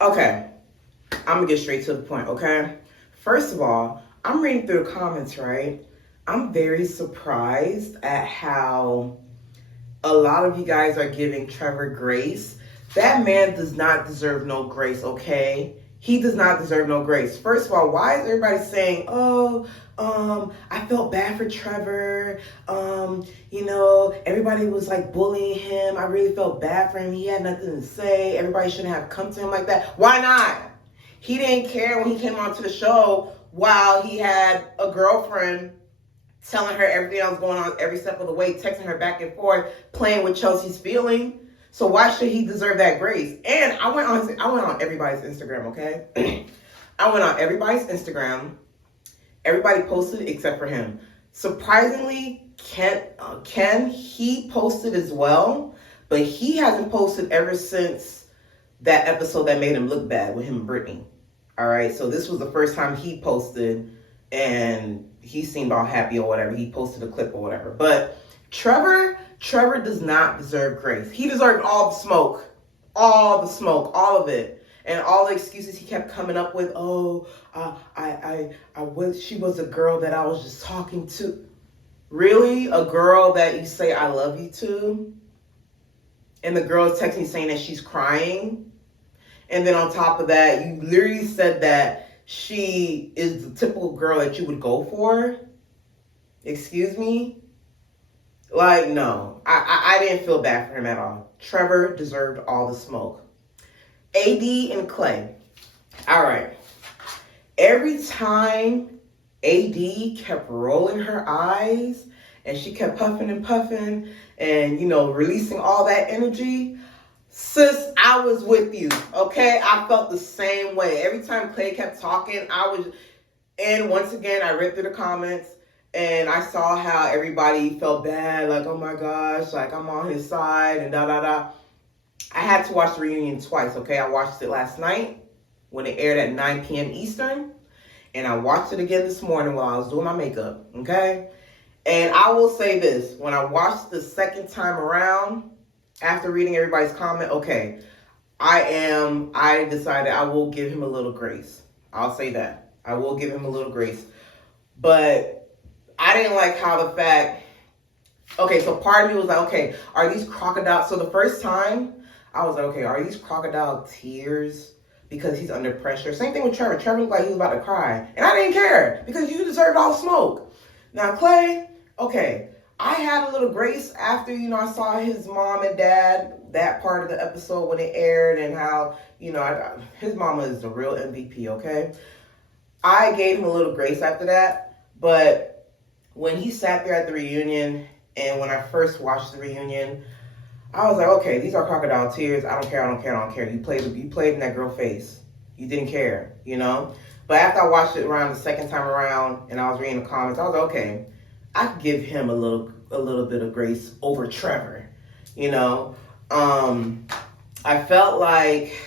Okay, I'm gonna get straight to the point, okay? First of all, I'm reading through the comments, right? I'm very surprised at how a lot of you guys are giving Trevor grace. That man does not deserve no grace, okay? He does not deserve no grace. First of all, why is everybody saying, oh, I felt bad for Trevor. Everybody was like bullying him. I really felt bad for him. He had nothing to say. Everybody shouldn't have come to him like that. Why not? He didn't care when he came onto the show while he had a girlfriend telling her everything that was going on every step of the way, texting her back and forth, playing with Chelsea's feeling. So why should he deserve that grace? And I went on everybody's Instagram, okay? I went on everybody's Instagram. Everybody posted except for him. Surprisingly, Ken, he posted as well, but he hasn't posted ever since that episode that made him look bad with him and Brittany. All right, so this was the first time he posted, and he seemed all happy or whatever. He posted a clip or whatever. But Trevor does not deserve grace. He deserved all the smoke, all of it. And all the excuses he kept coming up with. Oh, she was a girl that I was just talking to. Really? A girl that you say I love you to? And the girl is texting saying that she's crying. And then on top of that, you literally said that she is the typical girl that you would go for. Excuse me? Like, no. I didn't feel bad for him at all. Trevor deserved all the smoke. AD and Clay. All right. Every time AD kept rolling her eyes and she kept puffing and puffing and, releasing all that energy, sis, I was with you, okay? I felt the same way. Every time Clay kept talking, and once again, I read through the comments and I saw how everybody felt bad, like, oh my gosh, like I'm on his side and da-da-da. I had to watch the reunion twice, okay? I watched it last night when it aired at 9 p.m. Eastern, and I watched it again this morning while I was doing my makeup, okay? And I will say this, when I watched the second time around, after reading everybody's comment, okay, I decided I will give him a little grace. I'll say that. I will give him a little grace. But I didn't like how the fact, okay, so part of me was like, okay, are these crocodiles, so the first time, I was like, okay, are these crocodile tears because he's under pressure? Same thing with Trevor. Trevor looked like he was about to cry. And I didn't care because you deserved all smoke. Now, Clay, okay, I had a little grace after, I saw his mom and dad, that part of the episode when it aired and how, his mama is the real MVP, okay? I gave him a little grace after that. But when he sat there at the reunion and when I first watched the reunion, I was like, okay, these are crocodile tears. I don't care. You played in that girl face. You didn't care, But after I watched it around the second time around and I was reading the comments, I was like, okay, I could give him a little bit of grace over Trevor, I felt like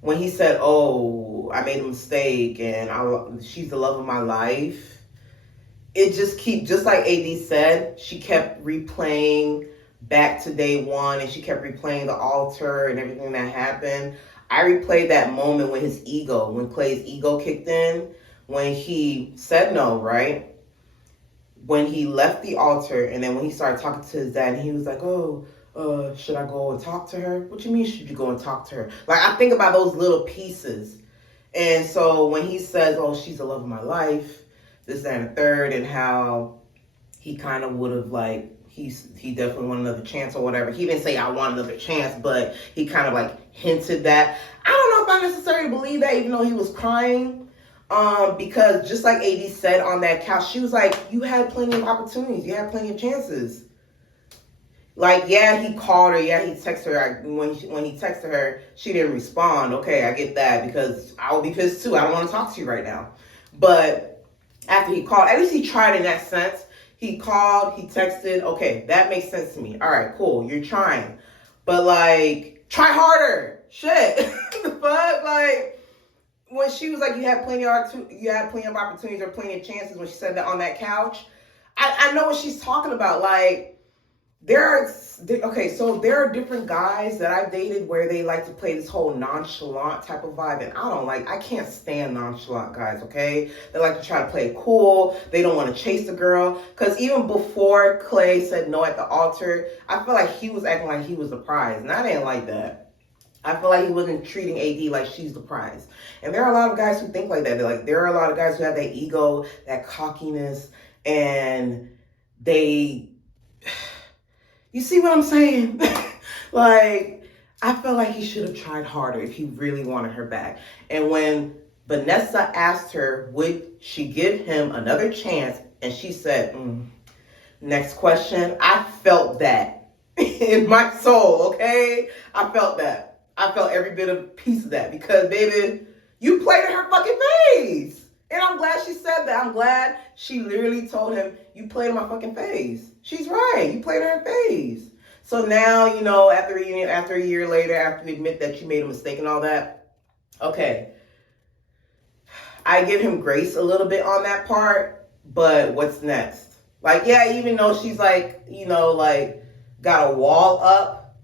when he said, oh, I made a mistake and she's the love of my life, it just like AD said, she kept replaying back to day one and she kept replaying the altar and everything that happened. I replayed that moment when Clay's ego kicked in, when he said no, right? When he left the altar and then when he started talking to his dad and he was like, oh, should I go and talk to her? What you mean should you go and talk to her? Like, I think about those little pieces. And so when he says, oh, she's the love of my life, this, that, and the third, and how he kind of would have like, he definitely want another chance or whatever. He didn't say I want another chance, but he kind of like hinted that. I don't know if I necessarily believe that, even though he was crying. Because just like AD said on that couch, she was like, you had plenty of opportunities. You had plenty of chances. Like, yeah, he called her. Yeah, he texted her. When he texted her, she didn't respond. Okay, I get that because I would be pissed too. I don't want to talk to you right now. But after he called, at least he tried in that sense. He called, he texted. Okay, that makes sense to me. All right, cool. You're trying. But, like, try harder. Shit. The fuck? Like, when she was like, you had plenty of opportunities or plenty of chances when she said that on that couch, I know what she's talking about. Like, So there are different guys that I've dated where they like to play this whole nonchalant type of vibe, and I can't stand nonchalant guys, okay? They like to try to play it cool. They don't want to chase the girl. Because even before Clay said no at the altar, I feel like he was acting like he was the prize, and I didn't like that. I feel like he wasn't treating AD like she's the prize. And there are a lot of guys who think like that. There are a lot of guys who have that ego, that cockiness, and they... You see what I'm saying? Like, I felt like he should have tried harder if he really wanted her back. And when Vanessa asked her, would she give him another chance? And she said, next question. I felt that in my soul, okay? I felt that. I felt every bit of piece of that because, baby, you played in her fucking face. And I'm glad she said that. I'm glad she literally told him, you played in my fucking face. She's right. You played in her face. So now, after a year later, after you admit that you made a mistake and all that, okay. I give him grace a little bit on that part, but what's next? Like, yeah, even though she's like, got a wall up,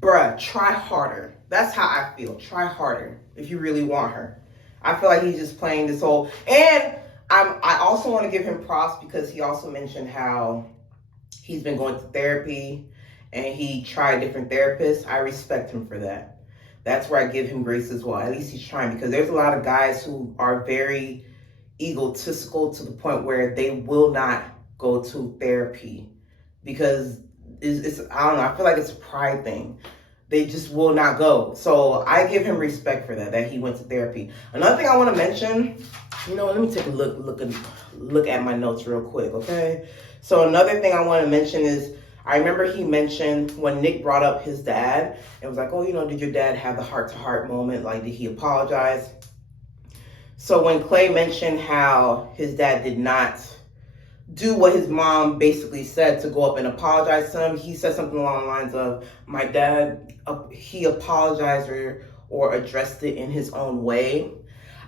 bruh, try harder. That's how I feel. Try harder if you really want her. I feel like he's just playing this whole... And I also want to give him props because he also mentioned how he's been going to therapy and he tried different therapists. I respect him for that. That's where I give him grace as well. At least he's trying, because there's a lot of guys who are very egotistical to the point where they will not go to therapy because it's I don't know, I feel like it's a pride thing. They just will not go. So I give him respect for that he went to therapy. Another thing I want to mention, let me take a look at my notes real quick, okay? So another thing I want to mention is, I remember he mentioned when Nick brought up his dad, and was like, oh, did your dad have the heart-to-heart moment? Like, did he apologize? So when Clay mentioned how his dad did not do what his mom basically said to go up and apologize to him, he said something along the lines of, my dad, he apologized or addressed it in his own way.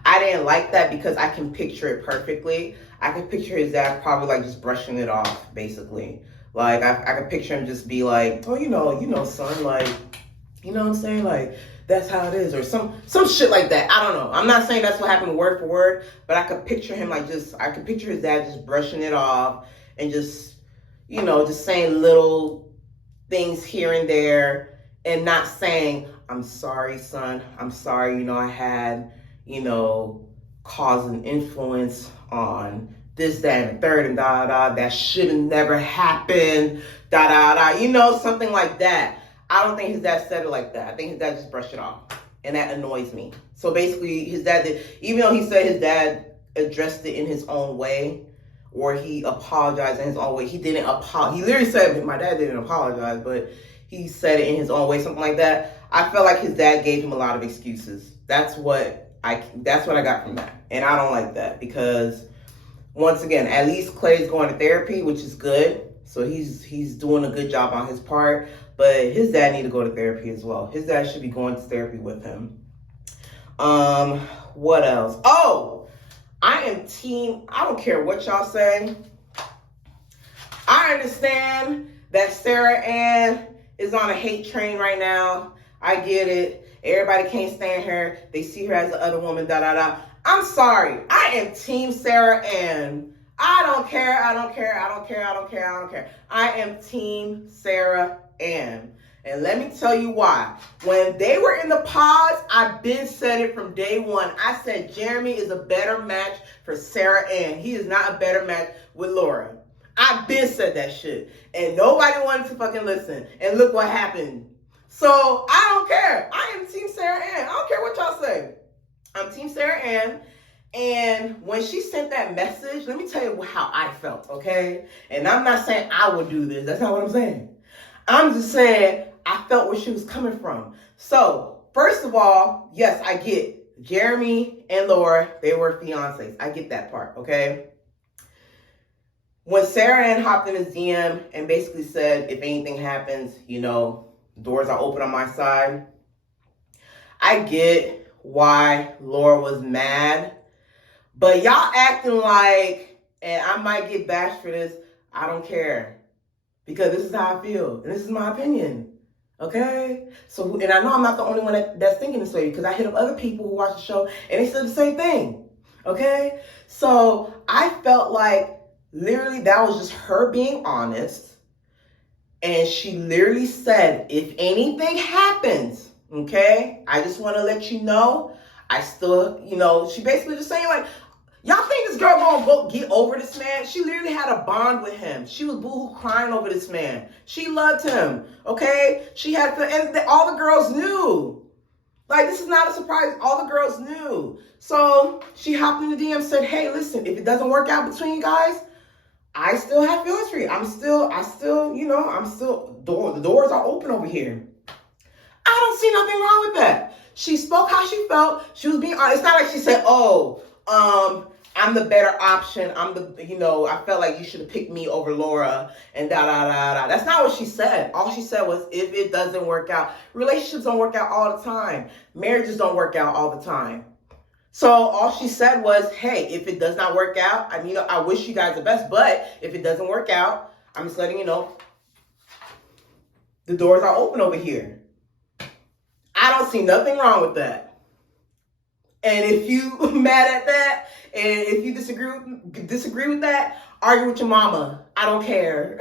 I didn't like that because I can picture it perfectly. I can picture his dad probably like just brushing it off, basically. Like, I could picture him just be like, oh, son, like, you know what I'm saying? Like, that's how it is, or some shit like that. I don't know. I'm not saying that's what happened word for word, but I could picture him I could picture his dad just brushing it off and just saying little things here and there and not saying, I'm sorry, son. I'm sorry, I had, cause and influence on this, that, and the third, and that should have never happened, something like that. I don't think his dad said it like that. I think his dad just brushed it off, and that annoys me. So basically, his dad even though he said his dad addressed it in his own way, or he apologized in his own way, he didn't apologize. He literally said, my dad didn't apologize, but he said it in his own way, something like that. I felt like his dad gave him a lot of excuses. That's what I got from that, and I don't like that because, once again, at least Clay's going to therapy, which is good. So he's doing a good job on his part. But his dad need to go to therapy as well. His dad should be going to therapy with him. What else? Oh, I am team. I don't care what y'all say. I understand that Sarah Ann is on a hate train right now. I get it. Everybody can't stand her. They see her as the other woman, I'm sorry. I am team Sarah Ann. I don't care. I am team Sarah Ann. And let me tell you why. When they were in the pods, I've been said it from day one. I said Jeremy is a better match for Sarah Ann. He is not a better match with Laura. I've been said that shit. And nobody wanted to fucking listen. And look what happened. So I don't care. I am team Sarah Ann. I don't care what y'all say. I'm team Sarah Ann. And when she sent that message, let me tell you how I felt, okay? And I'm not saying I would do this. That's not what I'm saying. I'm just saying I felt where she was coming from. So, first of all, yes, I get Jeremy and Laura, they were fiancés. I get that part, okay? When Sarah Ann hopped in his DM and basically said, if anything happens, doors are open on my side, I get why Laura was mad. But y'all acting like, and I might get bashed for this, I don't care. because this is how I feel, and this is my opinion. Okay? So, and I know I'm not the only one that's thinking this way, because I hit up other people who watch the show, and they said the same thing. Okay? So, I felt like literally that was just her being honest. And she literally said, if anything happens, okay, I just want to let you know, I still, she basically just saying like, y'all think this girl gonna go get over this man? She literally had a bond with him. She was boohoo crying over this man. She loved him, okay? She had, and all the girls knew. Like, this is not a surprise. All the girls knew. So she hopped in the DM and said, hey, listen, if it doesn't work out between you guys, I still have feelings for you. The doors are open over here. I don't see nothing wrong with that. She spoke how she felt. She was being honest. It's not like she said, I'm the better option. I felt like you should have picked me over Laura and da, da, da, da. That's not what she said. All she said was, if it doesn't work out, relationships don't work out all the time. Marriages don't work out all the time. So all she said was, hey, if it does not work out, I wish you guys the best, but if it doesn't work out, I'm just letting you know, the doors are open over here. I don't see nothing wrong with that. And if you mad at that, and if you disagree with that, argue with your mama. I don't care.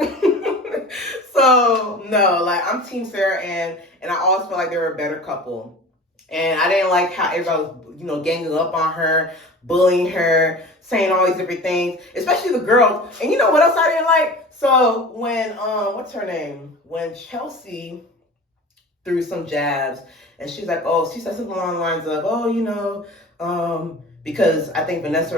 So, no, like, I'm Team Sarah and I always feel like they were a better couple. And I didn't like how everybody was, ganging up on her, bullying her, saying all these different things, especially the girls. And you know what else I didn't like? So when, what's her name? When Chelsea threw some jabs, and she's like, she said something along the lines of, because I think Vanessa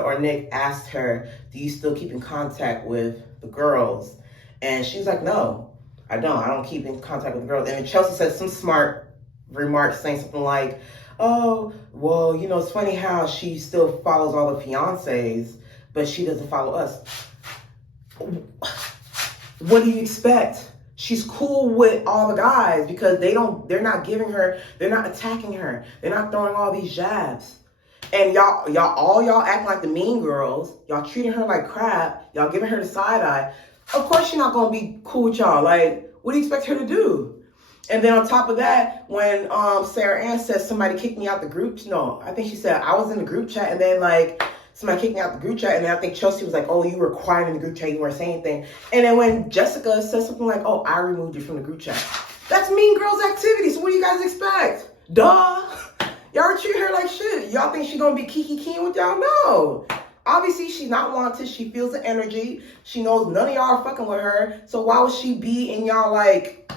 or Nick asked her, do you still keep in contact with the girls? And she's like, no, I don't. I don't keep in contact with the girls. And then Chelsea said some smart remarks saying something like, it's funny how she still follows all the fiancés, but she doesn't follow us. What do you expect? She's cool with all the guys because they're not attacking her. They're not throwing all these jabs. And y'all acting like the mean girls. Y'all treating her like crap. Y'all giving her the side eye. Of course she's not going to be cool with y'all. Like, what do you expect her to do? And then on top of that, when Sarah Ann says somebody kicked me out the group, no, I think she said I was in the group chat, and then like somebody kicked me out the group chat, and then I think Chelsea was like, oh, you were quiet in the group chat, you weren't saying anything. And then when Jessica says something like, oh, I removed you from the group chat. That's mean girls activity, so what do you guys expect? Duh. Y'all treat her like shit. Y'all think she's gonna be Kiki King with y'all? No. Obviously, she's not wanted. She feels the energy. She knows none of y'all are fucking with her. So why would she be in y'all like...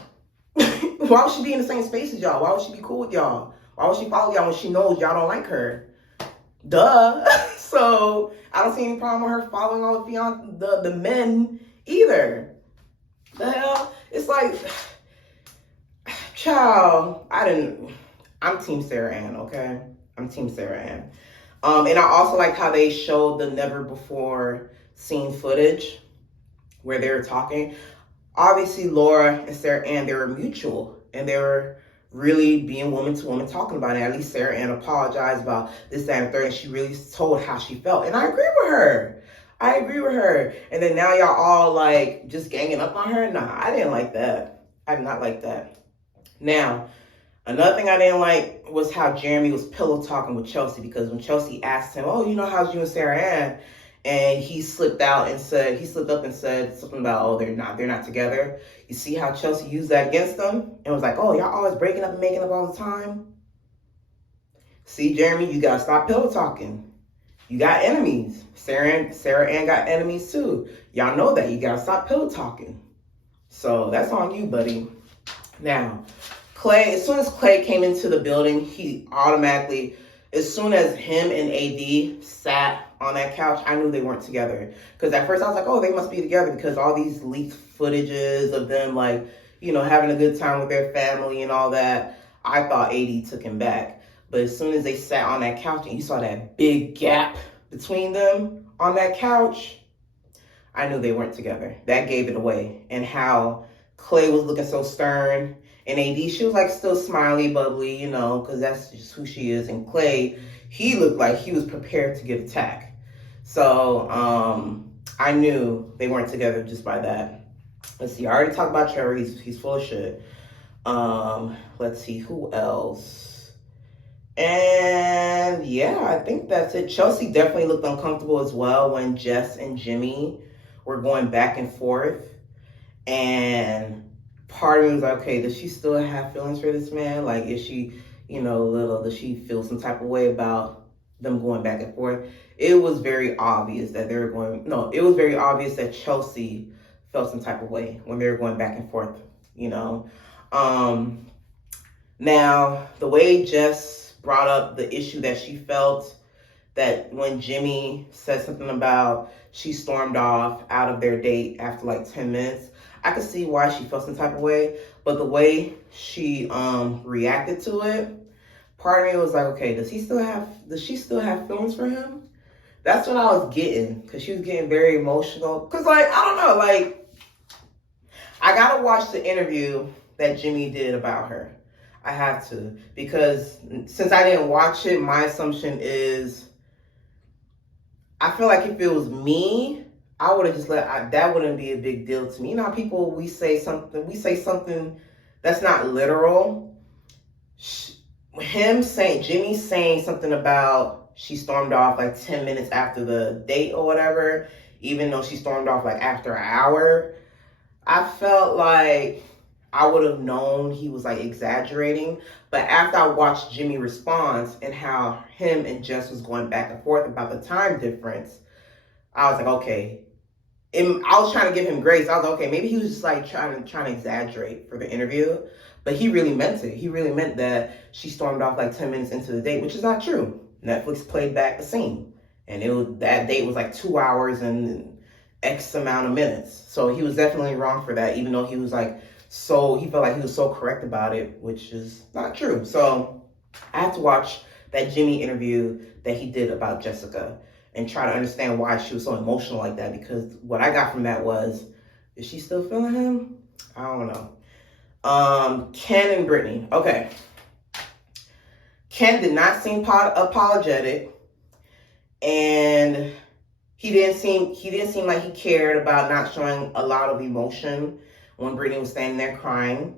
Why would she be in the same space as y'all? Why would she be cool with y'all? Why would she follow y'all when she knows y'all don't like her? Duh. So I don't see any problem with her following all the men either. The hell? It's like, child, I'm Team Sarah Ann, okay? I'm Team Sarah Ann. And I also like how they showed the never before seen footage where they were talking. Obviously, Laura and Sarah Ann, they were mutual, and they were really being woman to woman talking about it. At least Sarah Ann apologized about this, that, and the third, and she really told how she felt. And I agree with her. And then now y'all all like just ganging up on her? Nah, I didn't like that. I did not like that. Now, another thing I didn't like was how Jeremy was pillow talking with Chelsea, because when Chelsea asked him, how's you and Sarah Ann? And he slipped up and said something about, they're not together. You see how Chelsea used that against them? And was like, y'all always breaking up and making up all the time? See, Jeremy, you gotta stop pillow talking. You got enemies. Sarah Ann got enemies too. Y'all know that. You gotta stop pillow talking. So that's on you, buddy. Now, Clay, as soon as Clay came into the building, he automatically, as soon as him and AD sat on that couch, I knew they weren't together. Because at first I was like, they must be together, because all these leaked footages of them, like, having a good time with their family and all that, I thought AD took him back. But as soon as they sat on that couch and you saw that big gap between them on that couch, I knew they weren't together. That gave it away. And how Clay was looking so stern, and AD, she was like still smiley, bubbly, because that's just who she is. And Clay, he looked like he was prepared to get attacked. So I knew they weren't together just by that. Let's see. I already talked about Trevor. He's full of shit. Let's see who else. And yeah, I think that's it. Chelsea definitely looked uncomfortable as well when Jess and Jimmy were going back and forth. And part of me was like, okay, does she still have feelings for this man? Like, is she, does she feel some type of way about them going back and forth? It was very obvious that it was very obvious that Chelsea felt some type of way when they were going back and forth, you know. Now, the way Jess brought up the issue that she felt that when Jimmy said something about she stormed off out of their date after like 10 minutes, I could see why she felt some type of way, but the way she reacted to it, part of me was like, okay, does she still have feelings for him? That's what I was getting, because she was getting very emotional. Because, like, I don't know, like, I gotta watch the interview that Jimmy did about her. I have to, because since I didn't watch it, my assumption is, I feel like if it was me, I would have just that wouldn't be a big deal to me. You know how people, we say something that's not literal. Jimmy saying something about she stormed off like 10 minutes after the date or whatever, even though she stormed off like after an hour, I felt like I would have known he was like exaggerating. But after I watched Jimmy response and how him and Jess was going back and forth about the time difference, I was like, okay. And I was trying to give him grace. I was like, okay, maybe he was just like trying to exaggerate for the interview. But he really meant it. He really meant that she stormed off like 10 minutes into the date, which is not true. Netflix played back the scene. And that date was like 2 hours and X amount of minutes. So he was definitely wrong for that, even though he was like, he felt like he was so correct about it, which is not true. So I had to watch that Jimmy interview that he did about Jessica and try to understand why she was so emotional like that, because what I got from that was, is she still feeling him? I don't know. Ken and Brittany. Okay. Ken did not seem apologetic, and he didn't seem like he cared about not showing a lot of emotion when Brittany was standing there crying.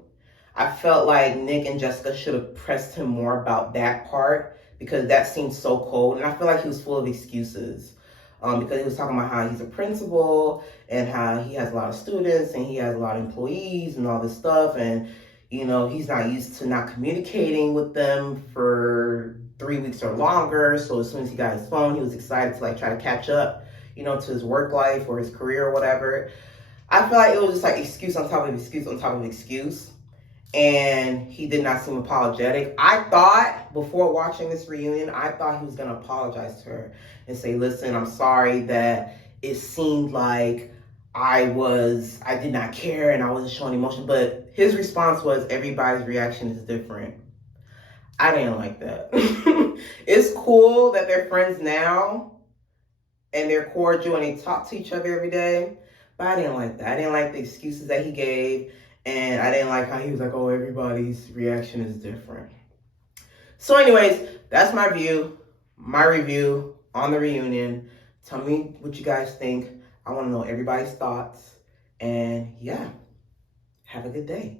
I felt like Nick and Jessica should have pressed him more about that part, because that seemed so cold. And I feel like he was full of excuses, because he was talking about how he's a principal and how he has a lot of students and he has a lot of employees and all this stuff. And, he's not used to not communicating with them for 3 weeks or longer. So as soon as he got his phone, he was excited to like try to catch up, to his work life or his career or whatever. I feel like it was just like excuse on top of excuse on top of excuse. And he did not seem apologetic. I thought, before watching this reunion, I thought he was going to apologize to her and say, listen, I'm sorry that it seemed like I did not care and I wasn't showing emotion. But his response was, everybody's reaction is different. I didn't like that. It's cool that they're friends now and they're cordial and they talk to each other every day. But I didn't like that. I didn't like the excuses that he gave. And I didn't like how he was like, oh, everybody's reaction is different. So anyways, that's my review on the reunion. Tell me what you guys think. I want to know everybody's thoughts. And yeah, have a good day.